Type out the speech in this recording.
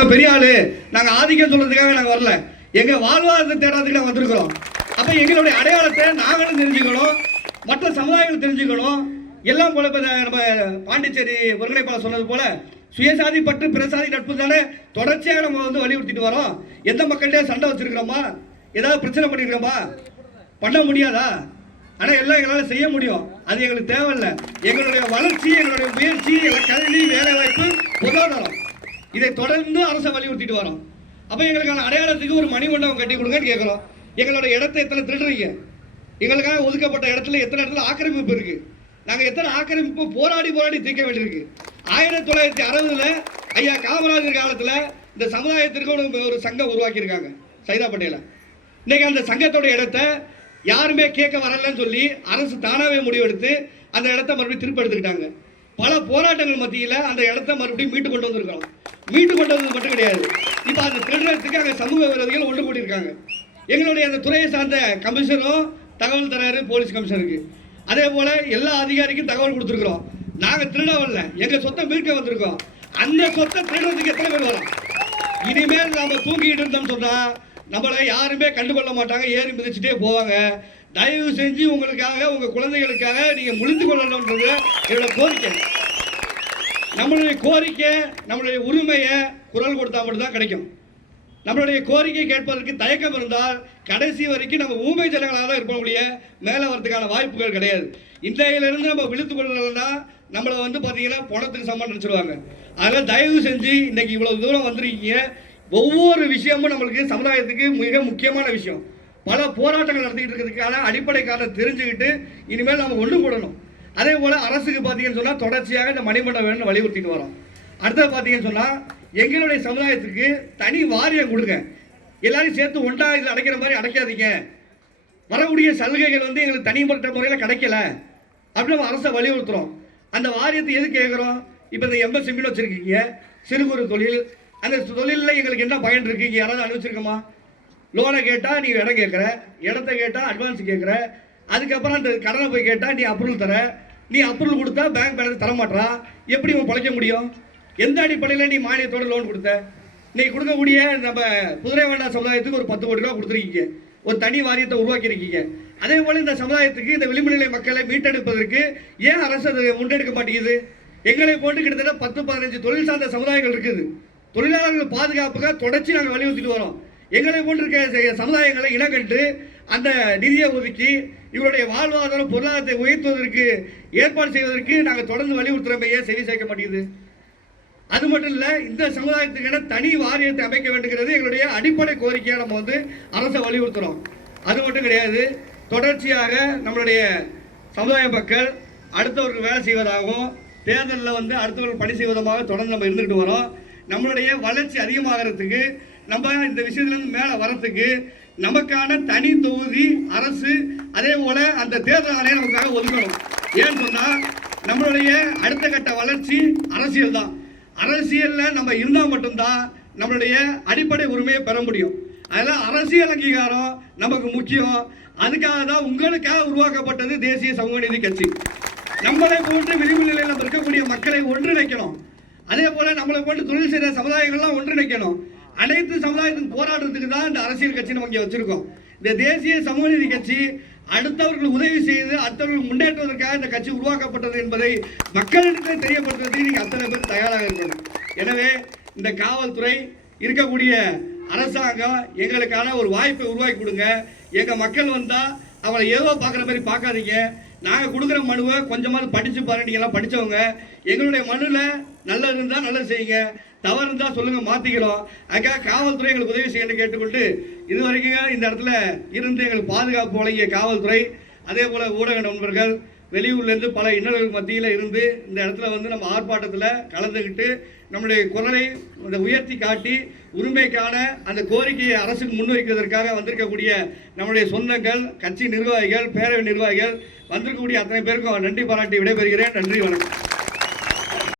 நாங்கள் பெரிய ஆளு, நாங்கள் ஆதிக்கம் சொல்றதுக்காக நாங்கள் வரல, எங்கள் வாழ்வாதாரத்தை தேடாததுக்கு நாங்கள் வந்திருக்கிறோம். அப்போ எங்களுடைய அடையாளத்தை நாங்களும் தெரிஞ்சுக்கணும், மற்ற சமுதாயங்கள் தெரிஞ்சுக்கணும். எல்லாம் போல நம்ம பாண்டிச்சேரி ஒருங்கிணைப்பாளர் சொன்னது போல சுயசாதி பற்று பிரசாதி நட்பு தானே தொடர்ச்சியாக நம்ம வந்து வலியுறுத்திட்டு வரோம். எந்த மக்கள்கிட்ட சண்டை வச்சிருக்கிறோமா, ஏதாவது பிரச்சனை பண்ணிருக்கோமா? பண்ண முடியாதா? ஆனால் எல்லாம் எங்களால் செய்ய முடியும். அது எங்களுக்கு தேவையில்லை. எங்களுடைய வளர்ச்சி, எங்களுடைய முயற்சி, கல்வி, வேலை வாய்ப்பு, பொருளாதாரம், இதை தொடர்ந்து அரசை வலியுறுத்திட்டு வரோம். அப்போ எங்களுக்கான அடையாளத்துக்கு ஒரு மணிமண்டபம் கட்டி கொடுங்கன்னு கேட்குறோம். எங்களுடைய இடத்தை எத்தனை திருடுறீங்க? எங்களுக்காக ஒதுக்கப்பட்ட இடத்துல எத்தனை இடத்துல ஆக்கிரமிப்பு இருக்கு? நாங்கள் எத்தனை ஆக்கிரமிப்பு போராடி தீர்க்க வேண்டியிருக்கு. 1960 ஐயா காமராஜர் காலத்தில் இந்த சமுதாயத்திற்கு ஒரு சங்கம் உருவாக்கியிருக்காங்க சைதாப்பேட்டையில். இன்னைக்கு அந்த சங்கத்தோட இடத்தை யாருமே கேட்க வரலன்னு சொல்லி அரசு தானாகவே முடிவெடுத்து அந்த இடத்த மறுபடியும் திருப்பி எடுத்துக்கிட்டாங்க. பல போராட்டங்கள் மத்தியில் அந்த இடத்த மறுபடியும் மீட்டு கொண்டு வந்திருக்கிறோம். மீட்டு கொண்டு வந்தது மட்டும் கிடையாது, இப்போ அந்த திருடத்துக்கு அங்கே சமூக விரோதிகள் ஒன்று கூட்டியிருக்காங்க. எங்களுடைய அந்த துறையை சார்ந்த கமிஷனரும் தகவல் தராரு போலீஸ் கமிஷனருக்கு. அதே போல எல்லா அதிகாரிக்கும் தகவல் கொடுத்துருக்குறோம். நாங்கள் திருட வரல, எங்கள் சொத்தை மீட்க வந்திருக்கோம். அந்த சொத்தை திருடுறதுக்கு எத்தனை பேர் வரோம்? இனிமேல் நாம தூங்கிட்டு இருந்தோம் சொன்னா நம்மளை யாருமே கண்டுகொள்ள மாட்டாங்க, ஏறி மிதிச்சுட்டே போவாங்க. தயவு செஞ்சு உங்களுக்காக, உங்க குழந்தைகளுக்காக நீங்க முழித்து கொள்ளணும்ன்றது என்னோட கோரிக்கை. நம்மளுடைய கோரிக்கை, நம்மளுடைய உரிமையை குரல் கொடுத்தா மட்டும்தான் கிடைக்கும். நம்மளுடைய கோரிக்கை கேட்பதற்கு தயக்கம் இருந்தால் கடைசி வரைக்கும் நம்ம ஊமை ஜனங்களாக தான் இருப்போம், மேலே வரதுக்கான வாய்ப்புகள் கிடையாது. இன்றையிலிருந்து நம்ம விழுத்து கொள்ளலைன்னா நம்மளை வந்து பார்த்தீங்கன்னா பணத்துக்கு சம்மன் நினச்சிடுவாங்க. அதனால் தயவு செஞ்சு இன்னைக்கு இவ்வளவு தூரம் வந்திருக்கீங்க. ஒவ்வொரு விஷயமும் நம்மளுக்கு சமுதாயத்துக்கு மிக முக்கியமான விஷயம். பல போராட்டங்கள் நடத்திக்கிட்டு இருக்கிறதுக்கான அடிப்படை காரணம் தெரிஞ்சுக்கிட்டு இனிமேல் நம்ம ஒன்று கூடணும். அதே போல் அரசுக்கு பார்த்தீங்கன்னு சொன்னால் தொடர்ச்சியாக இந்த மணிமண்டபம் வேணும்னு வலியுறுத்திட்டு வரோம். அடுத்தது பார்த்தீங்கன்னு சொன்னால் எங்களுடைய சமுதாயத்துக்கு தனி வாரியம் கொடுங்க. எல்லாரையும் சேர்த்து ஒன்றா இதில் அடைக்கிற மாதிரி அடைக்காதீங்க. வரக்கூடிய சலுகைகள் வந்து எங்களுக்கு தனிப்பட்ட முறையில் கிடைக்கல அப்படின்னு நம்ம அரசை வலியுறுத்துகிறோம். அந்த வாரியத்தை எது கேட்குறோம்? இப்போ இந்த எம்எஸ்எம்இன்னு வச்சுருக்கீங்க, சிறு குறு தொழில். அந்த தொழிலில் எங்களுக்கு என்ன பயன் இருக்குது? யாராவது அனுப்பிச்சிருக்கோமா? லோனை கேட்டால் நீ இடம் கேட்குற, இடத்த கேட்டால் அட்வான்ஸ் கேட்குற, அதுக்கப்புறம் அந்த கடனை போய் கேட்டால் நீ அப்ரூவல் தர, நீ அப்ரூவல் கொடுத்தா பேங்க் பேலன்ஸ் தரமாட்டா. எப்படி உன் பிழைக்க முடியும்? எந்த அடிப்படையில் நீ மானியத்தோட லோன் கொடுத்த? நீ கொடுக்கக்கூடிய நம்ம குதிரை வேண்டா சமுதாயத்துக்கு ஒரு 10 கோடி ரூபா கொடுத்துருக்கீங்க, ஒரு தனி வாரியத்தை உருவாக்கியிருக்கீங்க. அதே போல் இந்த சமுதாயத்துக்கு, இந்த விளிம்பு நிலை மக்களை மீட்டெடுப்பதற்கு ஏன் அரசு அதை முன்னெடுக்க மாட்டேங்குது? எங்களை போட்டு கிட்டத்தட்ட 10-15 தொழில் சார்ந்த சமுதாயங்கள் இருக்குது. தொழிலாளர்கள் பாதுகாப்புக்காக தொடர்ச்சி நாங்கள் வலியுறுத்திட்டு வரோம். எங்களை போன்றிருக்க சமுதாயங்களை இனக்கண்டு அந்த நிதியை ஒதுக்கி இவருடைய வாழ்வாதாரம், பொருளாதாரத்தை உயர்த்துவதற்கு ஏற்பாடு செய்வதற்கு நாங்கள் தொடர்ந்து வலியுறுத்துறமையே செவி சேர்க்க மாட்டேங்குது. அது மட்டும் இல்லை, இந்த சமுதாயத்துக்கான தனி வாரியத்தை அமைக்க வேண்டுங்கிறது எங்களுடைய அடிப்படை கோரிக்கையாக நம்ம வந்து அரசை வலியுறுத்துகிறோம். அது மட்டும் கிடையாது, தொடர்ச்சியாக நம்மளுடைய சமுதாய மக்கள் அடுத்தவருக்கு வேலை செய்வதாகவும் தேர்தலில் வந்து அடுத்தவர்கள் பணி செய்வதாக தொடர்ந்து நம்ம இருந்துகிட்டு வரோம். நம்மளுடைய வளர்ச்சி அதிகமாகிறதுக்கு, நம்ம இந்த விஷயத்துலேருந்து மேலே வரத்துக்கு நமக்கான தனி தொகுதி அரசு, அதே போல் அந்த தேர்தல் ஆணையம் நமக்காக ஒதுக்கணும். ஏன்னு சொன்னால் நம்மளுடைய அடுத்த கட்ட வளர்ச்சி அரசியல் தான். அரசியலில் நம்ம இருந்தால் மட்டும்தான் நம்மளுடைய அடிப்படை உரிமையை பெற முடியும். அதனால் அரசியல் அங்கீகாரம் நமக்கு முக்கியம். அதுக்காக தான் உங்களுக்காக உருவாக்கப்பட்டது தேசிய சமூக நீதி கட்சி. நம்மளை போன்று விளிம்பு நிலையில் நம்ம இருக்கக்கூடிய மக்களை ஒன்றிணைக்கணும். அதே போல நம்மளை போன்று தொழில் செய்கிற சமுதாயங்கள்லாம் ஒன்றிணைக்கணும். அனைத்து சமுதாயத்துக்கும் போராடுறதுக்கு தான் இந்த அரசியல் கட்சி நம்ம இங்கே வச்சிருக்கோம். இந்த தேசிய சமூக நீதி கட்சி அடுத்தவர்கள் உதவி செய்து அடுத்தவர்கள் முன்னேற்றுவதற்காக இந்த கட்சி உருவாக்கப்பட்டது என்பதை மக்களிடத்தை தெரியப்படுத்துவதற்கு நீங்கள் அத்தனை பேர் தயாராக இருக்கணும். எனவே இந்த காவல்துறை இருக்கக்கூடிய அரசாங்கம் எங்களுக்கான ஒரு வாய்ப்பை உருவாக்கி கொடுங்க. எங்கள் மக்கள் வந்தால் அவளை ஏதோ பார்க்குற மாதிரி பார்க்காதீங்க. நாங்கள் கொடுக்குற மனுவை கொஞ்சமாவது படித்து பாருங்க. நீங்கள்லாம் படித்தவங்க, எங்களுடைய மனுவில் நல்லது இருந்தால் நல்லது செய்யுங்க, தவறு இருந்தால் சொல்லுங்கள், மாற்றிக்கிறோம். அதுக்காக காவல்துறை எங்களுக்கு உதவி செய்யணும்னு கேட்டுக்கொண்டு இது வரைக்கும் இந்த இடத்துல இருந்து எங்களுக்கு பாதுகாப்பு வழங்கிய காவல்துறை, அதே போல் ஊடக நண்பர்கள், வெளியூர்லேருந்து பல இன்னல்கள் மத்தியில் இருந்து இந்த இடத்துல வந்து நம்ம ஆர்ப்பாட்டத்தில் கலந்துக்கிட்டு நம்முடைய குரலை உயர்த்தி காட்டி உரிமைக்கான அந்த கோரிக்கையை அரசுக்கு முன்வைக்கிறதற்காக வந்திருக்கக்கூடிய நம்முடைய சொந்தங்கள், கட்சி நிர்வாகிகள், பேரவை நிர்வாகிகள், வந்திருக்கக்கூடிய அத்தனை பேருக்கும் நன்றி பாராட்டி விடைபெறுகிறேன். நன்றி, வணக்கம்.